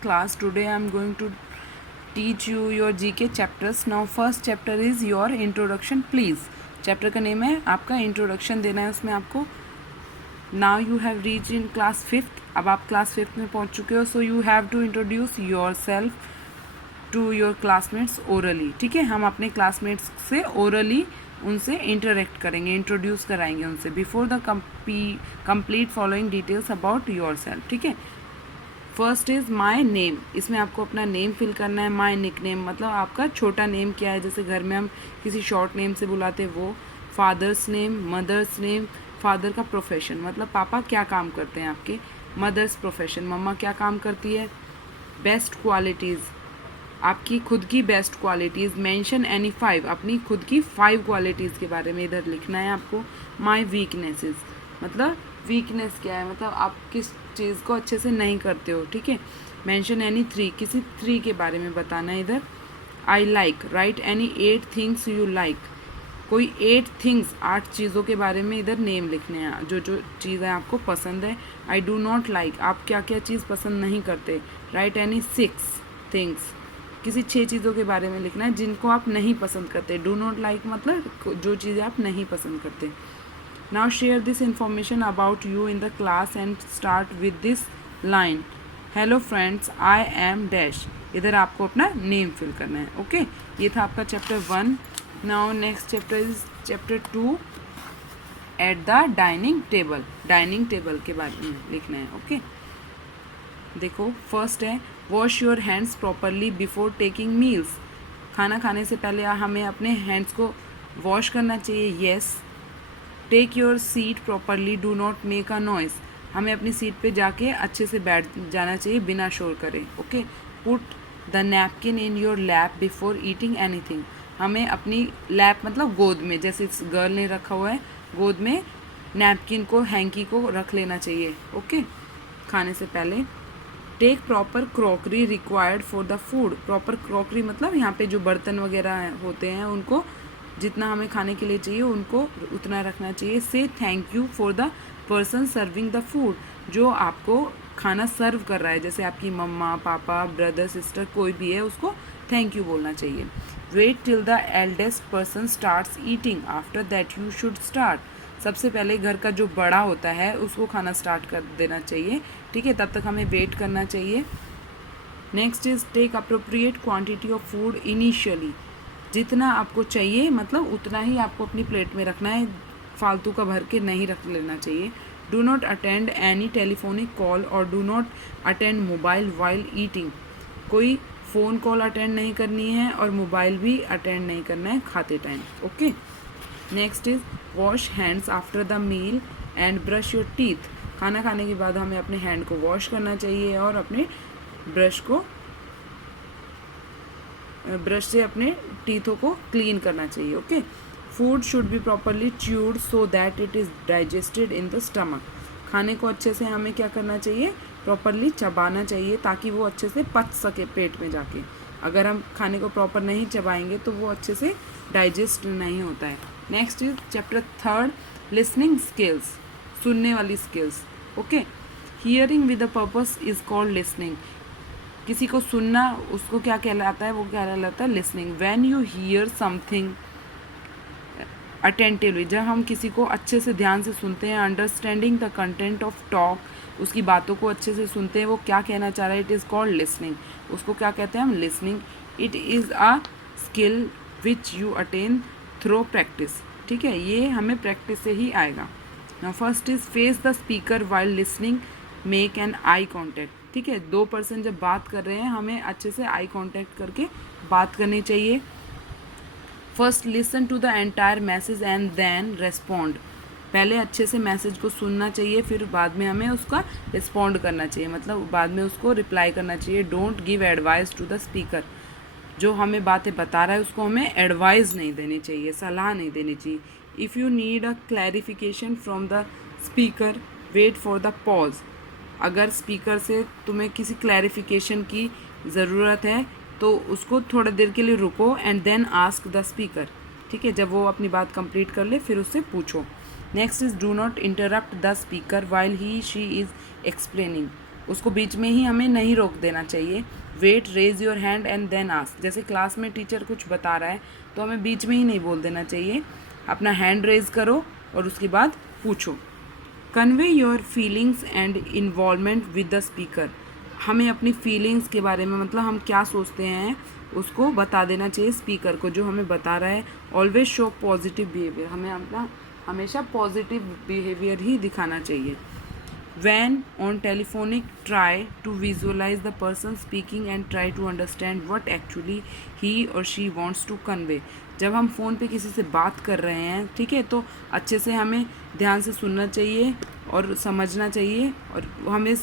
class. Today I am going to teach you your GK chapters. Now first chapter is your introduction. Please, chapter का name है आपका introduction देना है उसमें आपको. Now you have reached in class 5th. अब आप class 5th में पहुंच चुके हो. So you have to introduce yourself to your classmates orally. ठीक है, हम अपने classmates से orally उनसे इंटरेक्ट करेंगे, इंट्रोड्यूस कराएंगे उनसे. Before the complete following details about your self. ठीक है, फर्स्ट इज़ माई नेम. इसमें आपको अपना नेम फिल करना है. माई निक नेम मतलब आपका छोटा नेम क्या है, जैसे घर में हम किसी शॉर्ट नेम से बुलाते हैं वो. Father's name, mother's name. Father का प्रोफेशन मतलब पापा क्या काम करते हैं आपके. मदर्स प्रोफेशन, मम्मा क्या काम करती है. बेस्ट क्वालिटीज़, आपकी खुद की बेस्ट क्वालिटीज़. मेंशन एनी 5, अपनी खुद की 5 क्वालिटीज़ के बारे में इधर लिखना है आपको. माई वीकनेसेस मतलब वीकनेस क्या है, मतलब आप किस चीज़ को अच्छे से नहीं करते हो. ठीक है, मेंशन एनी 3, किसी 3 के बारे में बताना है इधर. I like, right any 8 things you like. कोई 8 थिंग्स, 8 चीज़ों के बारे में इधर नेम लिखने हैं, जो जो चीज़ें आपको पसंद है. आई डू नॉट लाइक, आप क्या क्या चीज़ पसंद नहीं करते. राइट एनी 6 थिंग्स, किसी 6 चीज़ों के बारे में लिखना है जिनको आप नहीं पसंद करते. डू नॉट लाइक मतलब जो चीज़ें आप नहीं पसंद करते. Now share this information about you in the class and start with this line. Hello friends, I am dash. इधर आपको अपना नेम फिल करना है. ओके, ये था आपका chapter 1. Now next chapter is chapter 2, at the dining table. Dining table के बारे में लिखना है. ओके, देखो फर्स्ट है wash your hands properly before taking meals. खाना खाने से पहले हमें अपने हैंड्स को वॉश करना चाहिए. Yes. Take your seat properly, do not make a noise. हमें अपनी सीट पे जाके अच्छे से बैठ जाना चाहिए बिना शोर करें. Okay. Put the napkin in your lap before eating anything. हमें अपनी लैप मतलब गोद में, जैसे इस गर्ल ने रखा हुआ है गोद में, नैपकिन को, हैंकी को रख लेना चाहिए. ओके, खाने से पहले. Take proper crockery required for the food. Proper crockery मतलब यहाँ पे जो बर्तन वगैरह होते हैं उनको जितना हमें खाने के लिए चाहिए उनको उतना रखना चाहिए. से thank you for the person serving the food. जो आपको खाना सर्व कर रहा है, जैसे आपकी मम्मा, पापा, ब्रदर, सिस्टर, कोई भी है, उसको थैंक यू बोलना चाहिए. Wait till the eldest person starts eating, after that you should start. सबसे पहले घर का जो बड़ा होता है उसको खाना स्टार्ट कर देना चाहिए. ठीक है, तब तक हमें वेट करना चाहिए. Next is take appropriate quantity of food initially. जितना आपको चाहिए मतलब उतना ही आपको अपनी प्लेट में रखना है, फालतू का भर के नहीं रख लेना चाहिए. Do not attend any telephonic call और do not attend mobile while eating. कोई फ़ोन कॉल अटेंड नहीं करनी है और मोबाइल भी अटेंड नहीं करना है खाते time. Okay. Next is wash hands after the meal and brush your teeth. खाना खाने के बाद हमें अपने हैंड को वॉश करना चाहिए और अपने ब्रश से अपने टीथों को क्लीन करना चाहिए. Okay. Food should be properly chewed so that it is digested in the stomach. खाने को अच्छे से हमें क्या करना चाहिए, प्रॉपरली चबाना चाहिए ताकि वो अच्छे से पच सके पेट में जाके. अगर हम खाने को प्रॉपर नहीं चबाएंगे तो वो अच्छे से डाइजेस्ट नहीं होता है. Next is chapter 3, listening skills. सुनने वाली skills. Okay. Hearing with a purpose is called listening. किसी को सुनना उसको क्या कहलाता है, वो क्या कहलाता है, listening. When you here something attentively, जब हम किसी को अच्छे से ध्यान से सुनते हैं. Understanding the content of talk, उसकी बातों को अच्छे से सुनते हैं, वो क्या कहना चाह रहा है. It is called listening. उसको क्या कहते हैं हम, listening. It is a skill which you attain through practice. ठीक है, ये हमें प्रैक्टिस से ही आएगा. Now first is face the speaker while listening, make an eye contact. ठीक है, 2 पर्सन जब बात कर रहे हैं हमें अच्छे से आई कॉन्टैक्ट करके बात करनी चाहिए. First listen to the entire message and then respond. पहले अच्छे से मैसेज को सुनना चाहिए, फिर बाद में हमें उसका रिस्पॉन्ड करना चाहिए, मतलब बाद में उसको रिप्लाई करना चाहिए. Don't give advice to the speaker. जो हमें बातें बता रहा है उसको हमें एडवाइस नहीं देनी चाहिए, सलाह नहीं देनी चाहिए. If you need a clarification from the speaker, wait for the pause. अगर स्पीकर से तुम्हें किसी क्लैरिफिकेशन की ज़रूरत है तो उसको थोड़ा देर के लिए रुको and then ask the speaker. ठीक है, जब वो अपनी बात कंप्लीट कर ले फिर उससे पूछो. Next is do not interrupt the speaker while he she is explaining. उसको बीच में ही हमें नहीं रोक देना चाहिए। Wait, raise your hand and then ask. जैसे क्लास में टीचर कुछ बता रहा है तो हमें बीच में ही नहीं बोल देना चाहिए, अपना हैंड रेज करो और उसके बाद पूछो। Convey your feelings and involvement with the speaker. हमें अपनी फीलिंग्स के बारे में, मतलब हम क्या सोचते हैं उसको बता देना चाहिए स्पीकर को जो हमें बता रहा है। Always show positive behaviour. हमें अपना हमेशा पॉजिटिव बिहेवियर ही दिखाना चाहिए। When on telephonic, try to visualize the person speaking and try to understand what actually he or she wants to convey. जब हम फ़ोन पे किसी से बात कर रहे हैं, ठीक है, तो अच्छे से हमें ध्यान से सुनना चाहिए और समझना चाहिए और हमें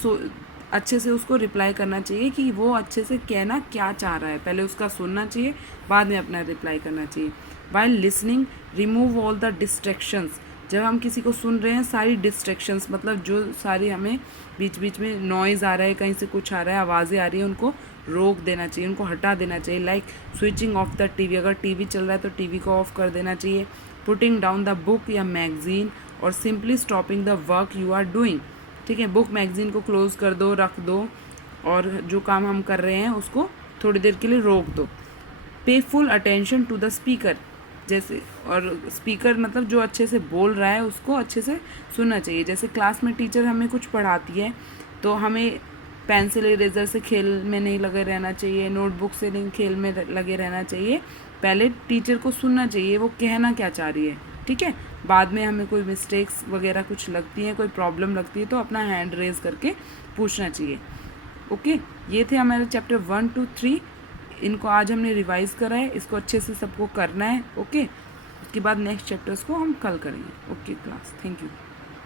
अच्छे से उसको रिप्लाई करना चाहिए कि वो अच्छे से कहना क्या चाह रहा है। पहले उसका सुनना चाहिए, बाद में अपना रिप्लाई करना चाहिए। While listening, remove all the distractions. जब हम किसी को सुन रहे हैं, सारी डिस्ट्रैक्शंस, मतलब जो सारी हमें बीच बीच में नॉइज़ आ रहा है, कहीं से कुछ आ रहा है, आवाज़ें आ रही है, उनको रोक देना चाहिए, उनको हटा देना चाहिए। Like switching off the TV. अगर टीवी चल रहा है तो टीवी को ऑफ कर देना चाहिए। पुटिंग डाउन द बुक या मैगज़ीन और simply stopping the work you are doing. ठीक है, बुक मैगज़ीन को क्लोज कर दो, रख दो और जो काम हम कर रहे हैं उसको थोड़ी देर के लिए रोक दो। Pay full attention to the speaker. जैसे, और स्पीकर मतलब जो अच्छे से बोल रहा है उसको अच्छे से सुनना चाहिए। जैसे क्लास में टीचर हमें कुछ पढ़ाती है तो हमें पेंसिल इरेजर से खेल में नहीं लगे रहना चाहिए, नोटबुक से नहीं खेल में लगे रहना चाहिए। पहले टीचर को सुनना चाहिए वो कहना क्या चाह रही है, ठीक है। बाद में हमें कोई मिस्टेक्स वगैरह कुछ लगती हैं, कोई प्रॉब्लम लगती है तो अपना हैंड रेज करके पूछना चाहिए। ओके, ये थे हमारे चैप्टर 1 to 3। इनको आज हमने रिवाइज़ करा है, इसको अच्छे से सबको करना है। ओके, उसके बाद नेक्स्ट चैप्टर्स को हम कल करेंगे। Okay class, thank you.